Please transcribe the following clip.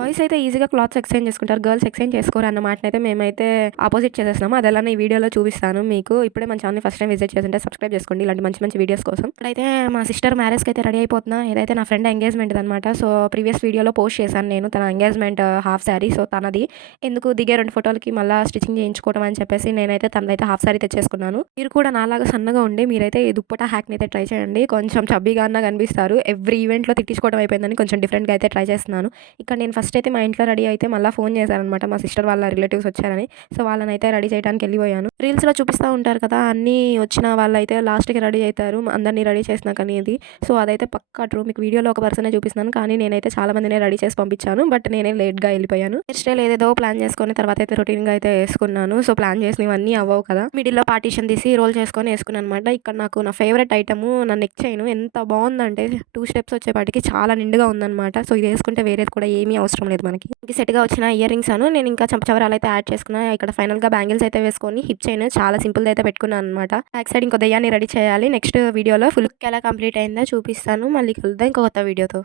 Boys అయితే ఈజీగా clothes exchange చేసుకుంటారు. గర్ల్స్ ఎక్స్‌చేంజ్ చేసుకోరన్న మాటనైతే మేమైతే అపోజిట్ చేసేస్తున్నాము. అదెలానో ఈ వీడియోలో చూపిస్తాను మీకు. ఇప్పుడే మన ఛానెల్‌ని ఫస్ట్ టైమ్ విజిట్ చేసుంటే సబ్స్క్రైబ్ చేసుకోండి. ఇలాంటి మంచి మంచి వీడియోస్ కోసం. ఇప్పుడైతే మా సిస్టర్ మ్యారేజ్‌కైతే రెడీ అయిపోతున్నా. ఇదైతే నా ఫ్రెండ్ ఎంగేజ్‌మెంట్‌దనమాట. సో, ప్రీవియస్ వీడియోలో పోస్ట్ చేశాను నేను తన ఎంగేజ్‌మెంట్ హాఫ్ సారీ. సో, తనది. ఎందుకు దిగే 2 ఫోటోలకి మళ్ళా స్టిచ్చింగ్ చేయించుకోవడం అని చెప్పేసి నేనైతే తనదైతే హాఫ్ సారీ తెచ్చేసుకున్నాను. మీరు కూడా నాలాగా సన్నగా ఉండి మీరైతే ఈ దుప్పటా హ్యాక్‌ని అయితే ట్రై చేయండి. కొంచెం చబ్బీగా అన్నా కనిపిస్తారు. ఎవ్రీ ఈవెంట్‌లో తిట్టించుకోవడం అయిపోయిందని కొంచెం డిఫరెంట్‌గా అయితే ట్రై చేస్తున్నాను. ఇక్కడ నేను ఫస్ట్ అయితే మా ఇంట్లో రెడీ అయితే మళ్ళా ఫోన్ చేశారనమాట. మా సిస్టర్ వాళ్ళ రిలేటివ్స్ వచ్చారని. సో, వాళ్ళనైతే రెడీ చేయడానికి ఎళ్ళిపోయాను. రీల్స్‌లో చూపిస్తా ఉంటారు కదా! అన్నీ వచ్చిన వాళ్ళైతే లాస్ట్‌కి రెడీ అయితారు. అందరిని రెడీ చేసినాకనేది. సో, అదైతే పక్కా ట్రూ. మీకు వీడియోలో ఒక పర్సనే చూపిస్తున్నాను. కానీ నేనైతే చాలా మందినే రెడీ చేసి పంపించాను. బట్ నేనే లేట్‌గా ఎళ్ళిపోయాను. హెయిర్ స్టైల్ ఏదేదో ప్లాన్ చేసుకొని తర్వాత అయితే రొటీన్‌గా అయితే యేసుకున్నాను. సో, ప్లాన్ చేసినవన్నీ అవ్వవు కదా! మిడిల్‌లో పార్టిషన్ తీసి రోల్ చేసుకొని యేసుకున్నాననమాట. ఇక్కడ నాకు నా ఫేవరెట్ ఐటెము నా నెక్ చైను ఎంత బావుందంటే 2 స్టెప్స్ వచ్చేపాటికి చాలా నిండుగా ఉందనమాట. సో, ఇది యేసుకుంటే వేరేది కూడా ఏమీ అవసరం లేదు మనకి. ఇంక సెట్‌గా వచ్చిన ఇయర్ రింగ్స్ నేను ఇంకా చవరాలైతే యాడ్ చేసుకున్నా. ఇక్కడ ఫైనల్‌గా బ్యాంగిల్స్ అయితే వేసుకొని హిప్ చైన్ చాలా సింపుల్‌దయితే పెట్టుకున్నాననమాట. బ్యాక్ సైడ్ ఇంకో దెయ్యాన్ని రెడీ చేయాలి. నెక్స్ట్ వీడియోలో ఫుల్ లుక్ ఎలా కంప్లీట్ అయిందో చూపిస్తాను. మళ్ళీ కలుద్దాం ఇంకో కొత్త వీడియోతో.